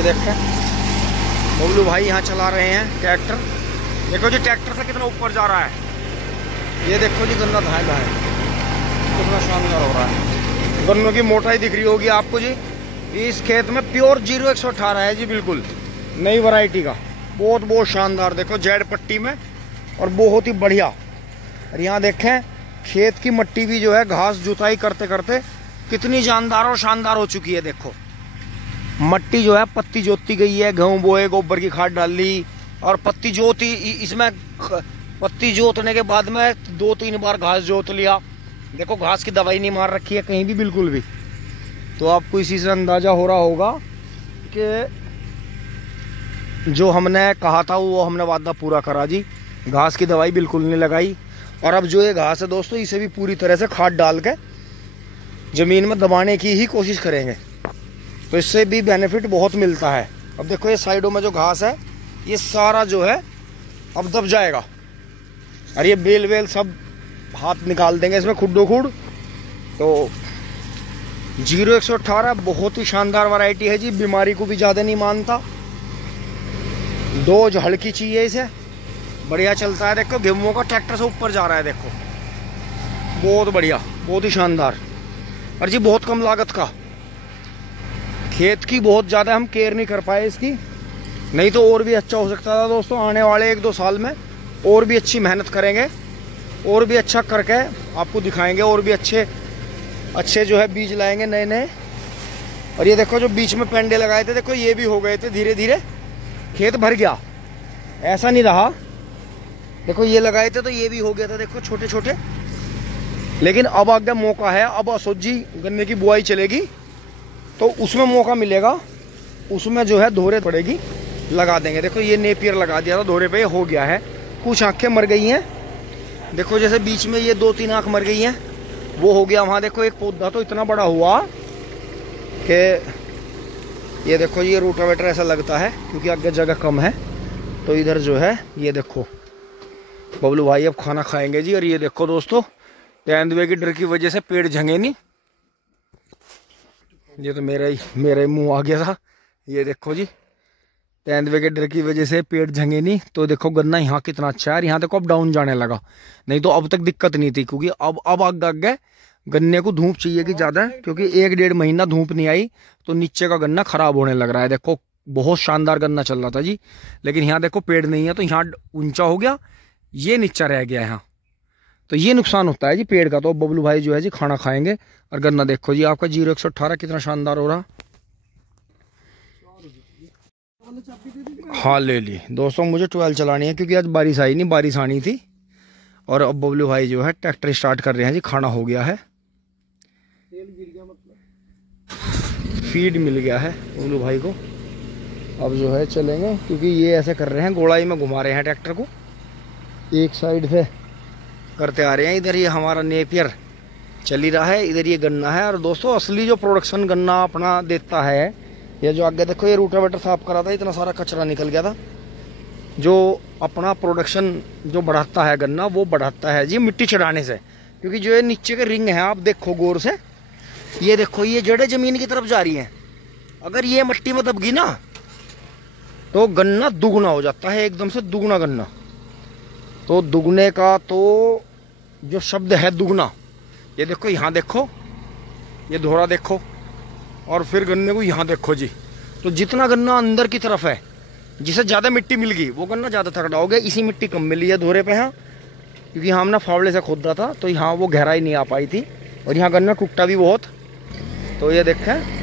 ये देखें बबलू भाई यहाँ चला रहे हैं ट्रैक्टर। देखो जी ट्रैक्टर से कितना ऊपर जा रहा है। ये देखो जी गन्ना धाए धाए कितना शानदार हो रहा है। गन्नों की मोटाई दिख रही होगी आपको जी। इस खेत में प्योर 0118 है जी, बिल्कुल नई वैरायटी का, बहुत शानदार। देखो जेड पट्टी में और बहुत ही बढ़िया। और यहाँ देखें खेत की मट्टी भी जो है घास जुताई करते करते कितनी जानदार और शानदार हो चुकी है। देखो मट्टी जो है पत्ती जोती गई है, गेहूं बोए, गोबर की खाद डाल ली और पत्ती जोती। इसमें पत्ती जोतने के बाद में 2-3 बार घास जोत लिया। देखो घास की दवाई नहीं मार रखी है कहीं भी, बिल्कुल भी। तो आपको इसी से अंदाजा हो रहा होगा कि जो हमने कहा था वो हमने वादा पूरा करा जी। घास की दवाई बिल्कुल नहीं लगाई। और अब जो ये घास है दोस्तों, इसे भी पूरी तरह से खाद डाल के ज़मीन में दबाने की ही कोशिश करेंगे, तो इससे भी बेनिफिट बहुत मिलता है। अब देखो ये साइडों में जो घास है ये सारा जो है अब दब जाएगा। और ये बेल वेल सब हाथ निकाल देंगे इसमें खुड्डो खुड। तो 0118 बहुत ही शानदार वैरायटी है जी। बीमारी को भी ज़्यादा नहीं मानता, डोज हल्की चाहिए इसे, बढ़िया चलता है। देखो गेहूं का ट्रैक्टर से ऊपर जा रहा है, देखो बहुत बढ़िया, बहुत ही शानदार। और जी बहुत कम लागत का। खेत की बहुत ज़्यादा हम केयर नहीं कर पाए इसकी, नहीं तो और भी अच्छा हो सकता था दोस्तों। आने वाले 1-2 साल में और भी अच्छी मेहनत करेंगे, और भी अच्छा करके आपको दिखाएंगे, और भी अच्छे जो है बीज लाएंगे नए नए। और ये देखो जो बीच में पेंडे लगाए थे, देखो ये भी हो गए थे, धीरे धीरे खेत भर गया, ऐसा नहीं रहा। देखो ये लगाए थे तो ये भी हो गया था, देखो छोटे छोटे। लेकिन अब आगे मौका है, अब असोजी गन्ने की बुआई चलेगी तो उसमें मौका मिलेगा, उसमें जो है धोरे पड़ेगी, लगा देंगे। देखो ये नेपियर लगा दिया था धोरे पे, हो गया है। कुछ आंखें मर गई हैं, देखो जैसे बीच में ये 2-3 आंख मर गई हैं, वो हो गया। वहाँ देखो एक पौधा तो इतना बड़ा हुआ कि ये देखो ये रोटावेटर ऐसा लगता है, क्योंकि आगे जगह कम है। तो इधर जो है ये देखो बबलू भाई अब खाना खाएंगे जी। और ये देखो दोस्तों तेंदुए की डर की वजह से पेड़ झंगे नहीं। ये तो मेरा ही मुंह आ गया था। ये देखो जी तेंदुए के डर की वजह से पेड़ झंगे नहीं। तो देखो गन्ना यहाँ कितना अच्छा है। यहाँ देखो अब डाउन जाने लगा, नहीं तो अब तक दिक्कत नहीं थी, क्योंकि अब आगे गन्ने को धूप चाहिए कि ज़्यादा, क्योंकि 1-1.5 महीना धूप नहीं आई तो नीचे का गन्ना खराब होने लग रहा है। देखो बहुत शानदार गन्ना चल रहा था जी, लेकिन यहाँ देखो पेड़ नहीं है तो यहाँ ऊंचा हो गया, ये नीचा रह गया यहाँ। तो ये नुकसान होता है जी पेड़ का। तो बबलू भाई जो है जी खाना खाएंगे। और गन्ना देखो जी आपका 0118 कितना शानदार हो रहा। हाँ ले ली दोस्तों, मुझे 12 चलानी है क्योंकि आज बारिश आई नहीं, बारिश आनी थी। और अब बबलू भाई जो है ट्रैक्टर स्टार्ट कर रहे हैं जी। खाना हो गया है, फीड मिल गया है बबलू भाई को। अब जो है चलेंगे, क्योंकि ये ऐसे कर रहे हैं गोलाई में घुमा रहे हैं ट्रैक्टर को, एक साइड से करते आ रहे हैं। इधर ये हमारा नेपियर चल ही रहा है, इधर ये गन्ना है। और दोस्तों असली जो प्रोडक्शन गन्ना अपना देता है, ये जो आगे देखो ये रोटावेटर साफ करा था, इतना सारा कचरा निकल गया था। जो अपना प्रोडक्शन जो बढ़ाता है गन्ना, वो बढ़ाता है जी मिट्टी चढ़ाने से। क्योंकि जो ये नीचे के रिंग है आप देखो गौर से, ये देखो ये जड़ें जमीन की तरफ जा रही हैं। अगर ये मिट्टी में दबगी ना तो गन्ना दुगना हो जाता है, एकदम से दुगना गन्ना। तो दुगने का तो जो शब्द है दुगना, ये देखो यहाँ देखो, ये धोरा देखो, और फिर गन्ने को यहाँ देखो जी। तो जितना गन्ना अंदर की तरफ है, जिसे ज़्यादा मिट्टी मिल गई वो गन्ना ज़्यादा तगड़ा हो गया। इसी मिट्टी कम मिली है धोरे पे यहाँ, क्योंकि हमने फावड़े से खोदा था तो यहाँ वो गहराई नहीं आ पाई थी, और यहाँ गन्ना टूटा भी बहुत। तो ये देखें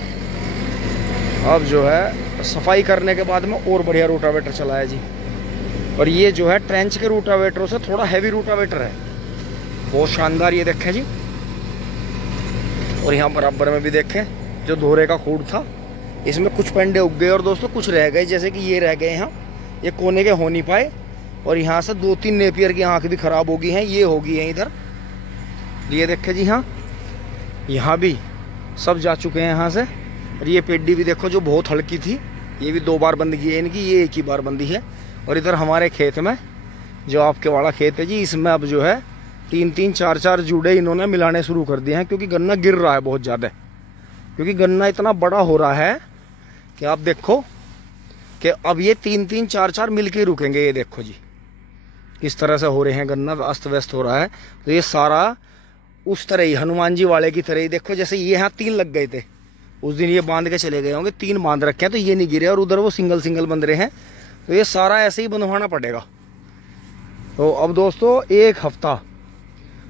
अब जो है सफाई करने के बाद में और बढ़िया रोटावेटर चला है जी। और ये जो है ट्रेंच के रोटावेटरों से थोड़ा हैवी रोटावेटर है, बहुत शानदार। ये देखें जी, और यहाँ बराबर में भी देखें जो धोरे का खूड था, इसमें कुछ पेंडे उग गए और दोस्तों कुछ रह गए, जैसे कि ये रह गए यहाँ, ये कोने के हो नहीं पाए। और यहाँ से 2-3 नेपियर की आँख भी खराब हो गई हैं, ये हो गई हैं इधर। ये देखें जी, हाँ यहाँ भी सब जा चुके हैं यहाँ से। और ये पेड्डी भी देखो जो बहुत हल्की थी, ये भी 2 बार बंद की है इनकी, ये 1 ही बार बंदी है। और इधर हमारे खेत में जो आपके वाला खेत है जी, इसमें अब जो है 3-3, 4-4 जूड़े इन्होंने मिलाने शुरू कर दिए हैं, क्योंकि गन्ना गिर रहा है बहुत ज़्यादा। क्योंकि गन्ना इतना बड़ा हो रहा है कि आप देखो कि अब ये 3-3 4-4 मिलके रुकेंगे। ये देखो जी किस तरह से हो रहे हैं, गन्ना अस्त व्यस्त हो रहा है। तो ये सारा उस तरह ही हनुमान जी वाले की तरह ही देखो, जैसे ये यहाँ 3 लग गए थे उस दिन, ये बांध के चले गए होंगे, 3 बांध रखे हैं तो ये नहीं गिरे, और उधर वो सिंगल सिंगल बंध रहे हैं। तो ये सारा ऐसे ही बंधवाना पड़ेगा। तो अब दोस्तों 1 हफ्ता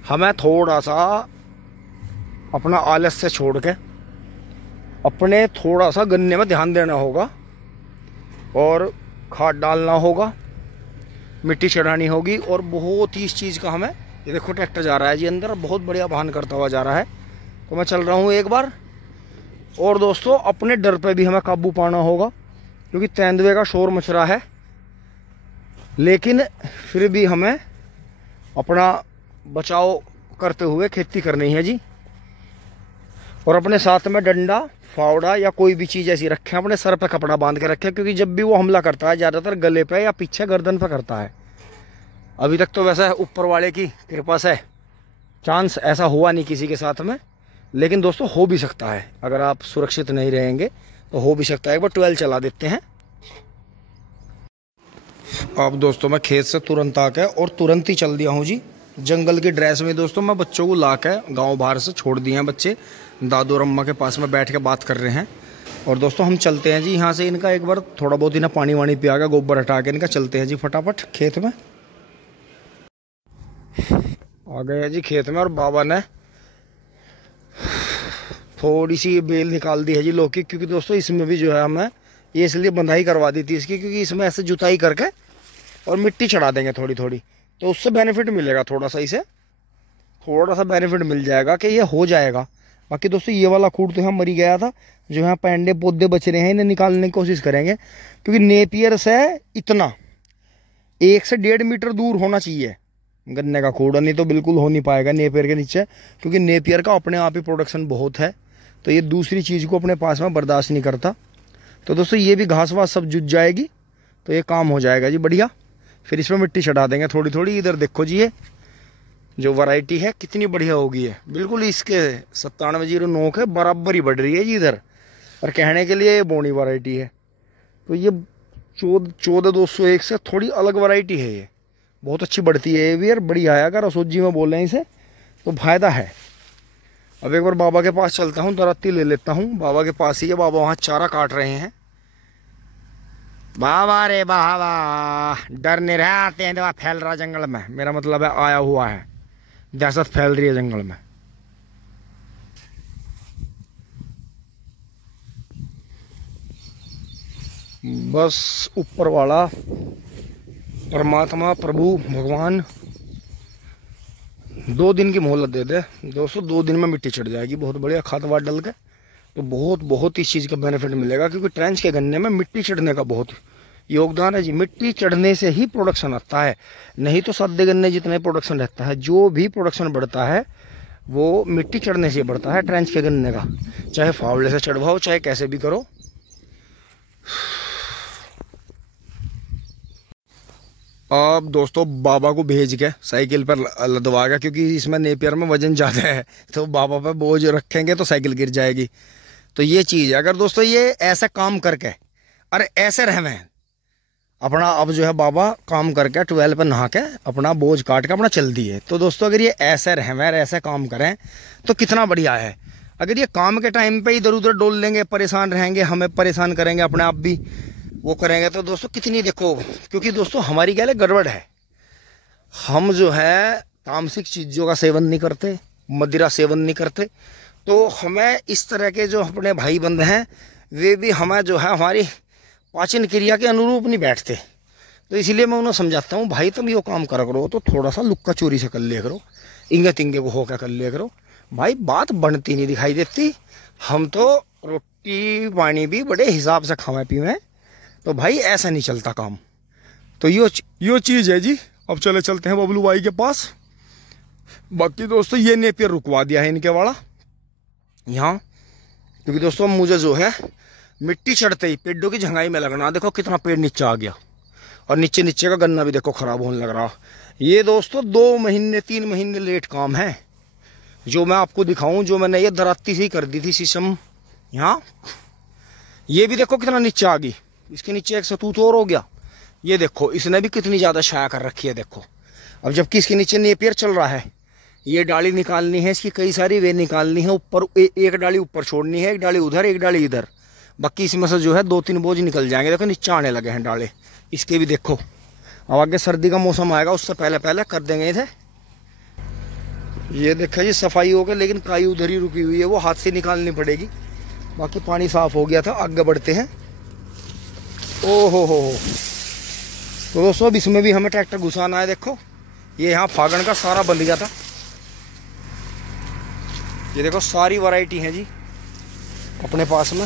हमें थोड़ा सा अपना आलस्य छोड़ के अपने थोड़ा सा गन्ने में ध्यान देना होगा, और खाद डालना होगा, मिट्टी चढ़ानी होगी, और बहुत ही इस चीज़ का हमें, ये देखो ट्रैक्टर जा रहा है जी अंदर, बहुत बढ़िया वाहन करता हुआ जा रहा है। तो मैं चल रहा हूँ एक बार। और दोस्तों अपने डर पे भी हमें काबू पाना होगा, क्योंकि तेंदुए का शोर मच रहा है, लेकिन फिर भी हमें अपना बचाव करते हुए खेती करनी है जी। और अपने साथ में डंडा, फावड़ा या कोई भी चीज़ ऐसी रखें, अपने सर पे कपड़ा बांध के रखें, क्योंकि जब भी वो हमला करता है ज़्यादातर गले पे या पीछे गर्दन पे करता है। अभी तक तो वैसा ऊपर वाले की कृपा से चांस ऐसा हुआ नहीं किसी के साथ में, लेकिन दोस्तों हो भी सकता है। अगर आप सुरक्षित नहीं रहेंगे तो हो भी सकता है। एक बार 12 चला देते हैं। अब दोस्तों मैं खेत से तुरंत आके और तुरंत ही चल दिया हूँ जी जंगल की ड्रेस में। दोस्तों मैं बच्चों को ला के गाँव बाहर से छोड़ दिए हैं, बच्चे दादू और अम्मा के पास में बैठ के बात कर रहे हैं। और दोस्तों हम चलते हैं जी यहाँ से, इनका एक बार थोड़ा बहुत इन्हें पानी वानी पिया के, गोबर हटा के इनका चलते हैं जी फटाफट खेत में। आ गए जी खेत में, और बाबा ने थोड़ी सी बेल निकाल दी है जी लौकी, क्योंकि दोस्तों इसमें भी जो है हमें ये इसलिए बंधाई करवा दी थी इसकी, क्योंकि इसमें ऐसे जुताई करके और मिट्टी चढ़ा देंगे थोड़ी थोड़ी, तो उससे बेनिफिट मिलेगा थोड़ा सा, इसे थोड़ा सा बेनिफिट मिल जाएगा कि ये हो जाएगा। बाकी दोस्तों ये वाला खूट तो यहाँ मरी गया था, जो यहाँ पेंडे पौधे बच रहे हैं इन्हें निकालने की कोशिश करेंगे, क्योंकि नेपियर से इतना 1 से 1.5 मीटर दूर होना चाहिए गन्ने का खूड़, नहीं तो बिल्कुल हो नहीं पाएगा नेपियर के नीचे, क्योंकि नेपियर का अपने आप ही प्रोडक्शन बहुत है, तो ये दूसरी चीज़ को अपने पास में बर्दाश्त नहीं करता। तो दोस्तों ये भी घास वास सब जुट जाएगी, तो ये काम हो जाएगा जी बढ़िया। फिर इसमें मिट्टी चढ़ा देंगे थोड़ी थोड़ी। इधर देखो जी ये जो वैरायटी है कितनी बढ़िया होगी है, बिल्कुल इसके 9709 के बराबर ही बढ़ रही है जी इधर, और कहने के लिए ये बोनी वैरायटी है। तो ये 14201 से थोड़ी अलग वैरायटी है, ये बहुत अच्छी बढ़ती है ये भी यार, बढ़िया है। अगर असोजी में बोल रहे हैं इसे तो फायदा है। अब एक बार बाबा के पास चलता हूँ, दरत्ती ले लेता हूँ, बाबा के पास ही है, बाबा वहाँ चारा काट रहे हैं। बाबा रे बाबा, डर नहीं रहा, आते हैं दवा फैल रहा जंगल में, मेरा मतलब है आया हुआ है, दहशत फैल रही है जंगल में। बस ऊपर वाला परमात्मा प्रभु भगवान 2 दिन की मोहलत दे दे दोस्तों, 2 दिन में मिट्टी चढ़ जाएगी बहुत बढ़िया खाद वाद डाल के, तो बहुत इस चीज़ का बेनिफिट मिलेगा, क्योंकि ट्रेंच के गन्ने में मिट्टी चढ़ने का बहुत योगदान है जी। मिट्टी चढ़ने से ही प्रोडक्शन आता है, नहीं तो सादे गन्ने जितने प्रोडक्शन रहता है, जो भी प्रोडक्शन बढ़ता है वो मिट्टी चढ़ने से बढ़ता है ट्रेंच के गन्ने का, चाहे फावड़े से चढ़वाओ चाहे कैसे भी करो। अब दोस्तों बाबा को भेज के साइकिल पर लदवा गया, क्योंकि इसमें नेपियर में वजन ज़्यादा है, तो बाबा पे बोझ रखेंगे तो साइकिल गिर जाएगी। तो ये चीज़ है। अगर दोस्तों ये ऐसा काम करके, अरे ऐसे रहें अपना, अब जो है बाबा काम करके 12 पर नहा के अपना बोझ काट के अपना चल दिए। तो दोस्तों अगर ये ऐसे रहें ऐसे काम करें तो कितना बढ़िया है। अगर ये काम के टाइम पे इधर उधर डोल लेंगे, परेशान रहेंगे, हमें परेशान करेंगे, अपने आप भी वो करेंगे, तो दोस्तों कितनी देखो, क्योंकि दोस्तों हमारी क्या है गड़बड़ है, हम जो है तामसिक चीज़ों का सेवन नहीं करते, मदिरा सेवन नहीं करते, तो हमें इस तरह के जो अपने भाई बंद हैं वे भी हमें जो है हमारी पाचन क्रिया के अनुरूप नहीं बैठते। तो इसलिए मैं उन्हें समझाता हूँ, भाई तुम यो काम करा करो तो थोड़ा सा लुक्का चोरी से कर लिया करो, इंगे तिंगे को होकर कर लिया करो, भाई बात बनती नहीं दिखाई देती। हम तो रोटी पानी भी बड़े हिसाब से खावे पीवे, तो भाई ऐसा नहीं चलता काम। तो यो चीज़ है जी। अब चलते हैं बबलू भाई के पास। बाकी दोस्तों ये नेपियर रुकवा दिया है इनके वाला यहाँ, क्योंकि दोस्तों मुझे जो है मिट्टी चढ़ते ही पेड़ों की झंगाई में लगना, देखो कितना पेड़ नीचे आ गया, और नीचे का गन्ना भी देखो खराब होने लग रहा। ये दोस्तों 2 महीने 3 महीने लेट काम है, जो मैं आपको दिखाऊं, जो मैंने ये दराती से ही कर दी थी शीशम यहाँ, ये भी देखो कितना नीचे आ गई, इसके नीचे एक सतूत और हो गया। ये देखो इसने भी कितनी ज्यादा छाया कर रखी है देखो। अब जबकि इसके नीचे नेपियर चल रहा है, ये डाली निकालनी है इसकी, कई सारी वे निकालनी है। ऊपर एक डाली ऊपर छोड़नी है, एक डाली उधर, एक डाली इधर। बाकी इसमें से जो है 2-3 बोझ निकल जाएंगे। देखो नीचे आने लगे हैं डाले इसके भी देखो। अब आगे सर्दी का मौसम आएगा, उससे पहले पहले कर देंगे इसे। ये देखो जी सफाई हो गई, लेकिन काई उधर ही रुकी हुई है, वो हाथ से निकालनी पड़ेगी। बाकी पानी साफ हो गया था। आगे बढ़ते हैं। ओहो हो। तो दोस्तों अब इसमें भी हमें ट्रैक्टर घुसाना है। देखो ये यहाँ फागण का सारा बंद गया था। ये देखो सारी वैरायटी है जी अपने पास में,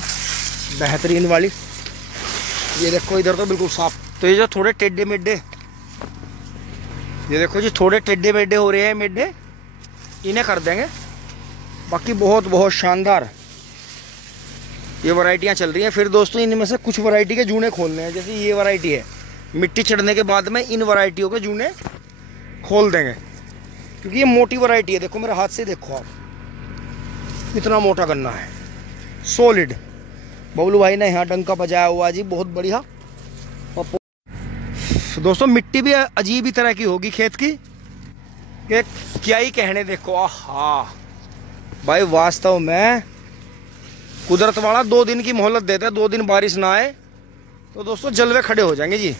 बेहतरीन वाली। ये देखो इधर तो बिल्कुल साफ। तो ये जो थोड़े टेढ़े मेढ़े, ये देखो जी थोड़े टेढ़े मेढ़े हो रहे हैं मेढ़े, इन्हें कर देंगे। बाकी बहुत बहुत शानदार ये वैरायटियाँ चल रही हैं। फिर दोस्तों इनमें से कुछ वैरायटी के जूने खोलने हैं। जैसे ये वैरायटी है, मिट्टी चढ़ने के बाद में इन वैरायटियों के जूने खोल देंगे, क्योंकि ये मोटी वैरायटी है। देखो मेरे हाथ से देखो आप, कितना मोटा गन्ना है, सॉलिड। बबलू भाई ने यहाँ डंका बजाया हुआ जी, बहुत बढ़िया। दोस्तों मिट्टी भी अजीब ही तरह की होगी खेत की, कि क्या ही कहने। देखो आहा भाई, वास्तव में कुदरत वाला 2 दिन की मोहलत देता है। 2 दिन बारिश ना आए तो दोस्तों जलवे खड़े हो जाएंगे जी।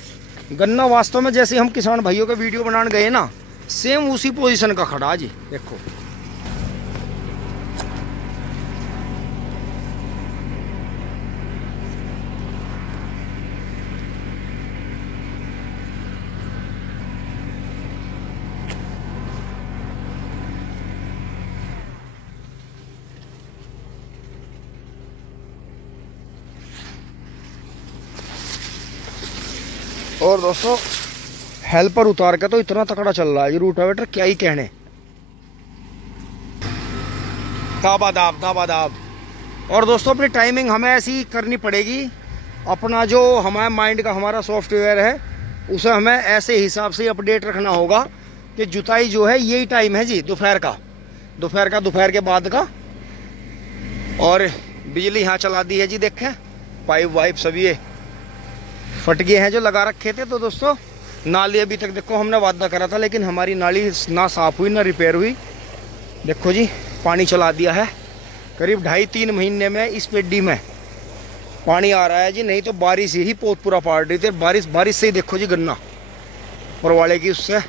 गन्ना वास्तव में जैसे हम किसान भाइयों के वीडियो बनाने गए ना, सेम उसी पोजीशन का खड़ा जी। देखो और दोस्तों हेल्पर उतार के तो इतना तकड़ा चल रहा है ये रूटावेटर, क्या ही कहने। दाबादाब दाबादाब। और दोस्तों अपनी टाइमिंग हमें ऐसी करनी पड़ेगी। अपना जो हमारा माइंड का हमारा सॉफ्टवेयर है, उसे हमें ऐसे हिसाब से अपडेट रखना होगा कि जुताई जो है यही टाइम है जी, दोपहर के बाद का। और बिजली यहाँ चला दी है जी। देखें पाइप वाइप सभी ये फट गए हैं जो लगा रखे थे। तो दोस्तों नाली अभी तक देखो हमने वादा करा था, लेकिन हमारी नाली ना साफ हुई ना रिपेयर हुई। देखो जी पानी चला दिया है। करीब 2.5-3 महीने में इस पेड्डी में पानी आ रहा है जी। नहीं तो बारिश ही पोत पूरा पाड़ रही थी। बारिश से ही देखो जी गन्ना और वाले की उससे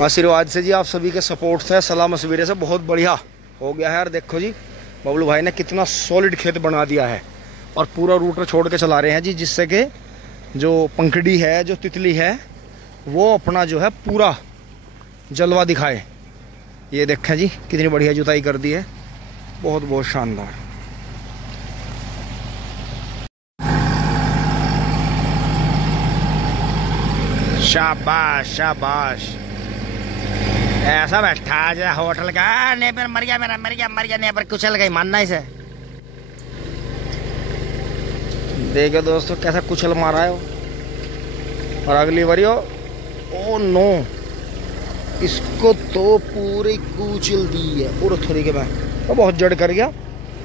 आशीर्वाद से जी, आप सभी के सपोर्ट से, सलाह मशविरे से बहुत बढ़िया हो गया है। और देखो जी बबलू भाई ने कितना सॉलिड खेत बना दिया है। और पूरा रूटर छोड़ के चला रहे हैं जी, जिससे कि जो पंखड़ी है, जो तितली है, वो अपना जो है पूरा जलवा दिखाए। ये देखें जी कितनी बढ़िया जुताई कर दी है, बहुत बहुत शानदार। शाबाश शाबाश। ऐसा बैठा है होटल का, नेपर मर गया मेरा, मर गया नेपर, कुचल गई, मानना इसे। देखो दोस्तों कैसा कुचल मारा है वो। और अगली बारी ओ नो, इसको तो पूरी कुचल दी है। और थोड़ी के मैं तो बहुत जड़ कर गया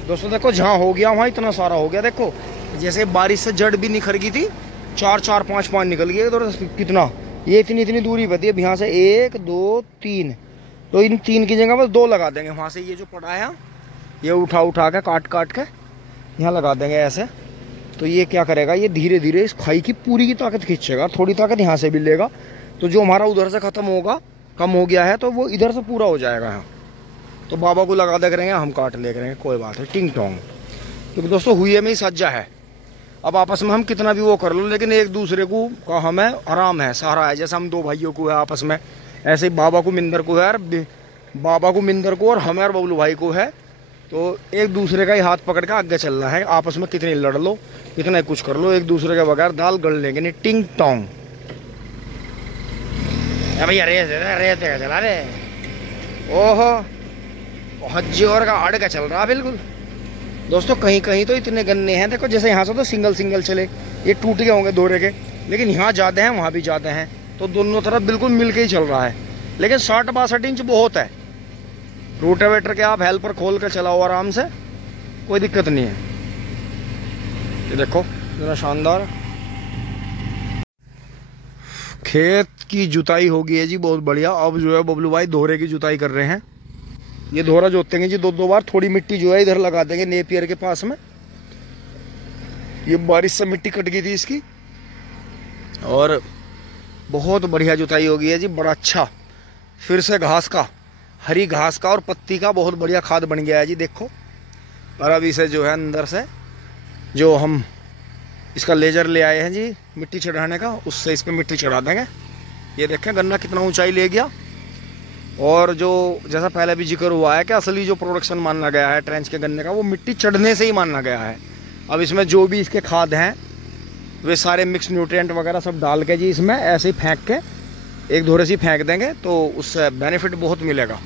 दोस्तों। देखो जहाँ हो गया वहाँ इतना सारा हो गया। देखो जैसे बारिश से जड़ भी निखर गई थी, 4-5 निकल गए। तो कितना ये इतनी दूरी पे थी। अब यहाँ से 1 2 3, तो इन 3 की जगह बस 2 लगा देंगे। वहाँ से ये जो पड़ा है ये उठा के काट के यहाँ लगा देंगे ऐसे। तो ये क्या करेगा, ये धीरे धीरे इस खाई की पूरी की ताकत खींचेगा। थोड़ी ताकत यहाँ से भी लेगा, तो जो हमारा उधर से खत्म होगा, कम हो गया है, तो वो इधर से पूरा हो जाएगा यहाँ। तो बाबा को लगा दे करेंगे, हम काट ले करेंगे, कोई बात है, टिंग टोंग। क्योंकि दोस्तों हुए में ही सज्जा है। अब आपस में हम कितना भी वो कर लो, लेकिन एक दूसरे को का हमें आराम है, सहारा है। जैसे हम 2 भाइयों को है आपस में, ऐसे ही बाबा को मिंदर को है, और बाबा को मिंदर को, और हमें और बबलू भाई को है। तो एक दूसरे का ही हाथ पकड़ के आगे चलना है। आपस में कितनी लड़ लो, कितना कुछ कर लो, एक दूसरे के बगैर दाल गल लेंगे नहीं, टिंग टोंग। भैया रेस चला रे। ओहो बहुत जोर का आड़ का चल रहा बिल्कुल दोस्तों। कहीं कहीं तो इतने गन्ने हैं, देखो जैसे यहाँ से तो सिंगल चले, ये टूट गए होंगे दोहरे के, लेकिन यहाँ ज़्यादा हैं, वहाँ भी ज़्यादा हैं। तो दोनों तरफ बिल्कुल मिल के ही चल रहा है। लेकिन 60-62 इंच बहुत है। रूटावेटर के आप हेल्पर खोल कर चलाओ आराम से, कोई दिक्कत नहीं है। ये देखो इतना शानदार। खेत की जुताई हो गई है जी, बहुत बढ़िया। अब जो है बबलू भाई दोहरे की जुताई कर रहे हैं। ये दोहरा जोतेंगे जी 2-2 बार। थोड़ी मिट्टी जो है इधर लगा देंगे नेपियर के पास में। ये बारिश से मिट्टी कट गई थी इसकी, और बहुत बढ़िया जुताई हो गई है जी, बड़ा अच्छा। फिर से घास का, हरी घास का और पत्ती का बहुत बढ़िया खाद बन गया है जी, देखो। और अब इसे जो है अंदर से जो हम इसका लेजर ले आए हैं जी मिट्टी चढ़ाने का, उससे इस पर मिट्टी चढ़ा देंगे। ये देखें गन्ना कितना ऊंचाई ले गया। और जो जैसा पहले भी जिक्र हुआ है कि असली जो प्रोडक्शन माना गया है ट्रेंच के गन्ने का, वो मिट्टी चढ़ने से ही माना गया है। अब इसमें जो भी इसके खाद हैं वे सारे मिक्स न्यूट्रिएंट वगैरह सब डाल के जी इसमें ऐसे ही फेंक के एक धोरे से फेंक देंगे, तो उससे बेनिफिट बहुत मिलेगा।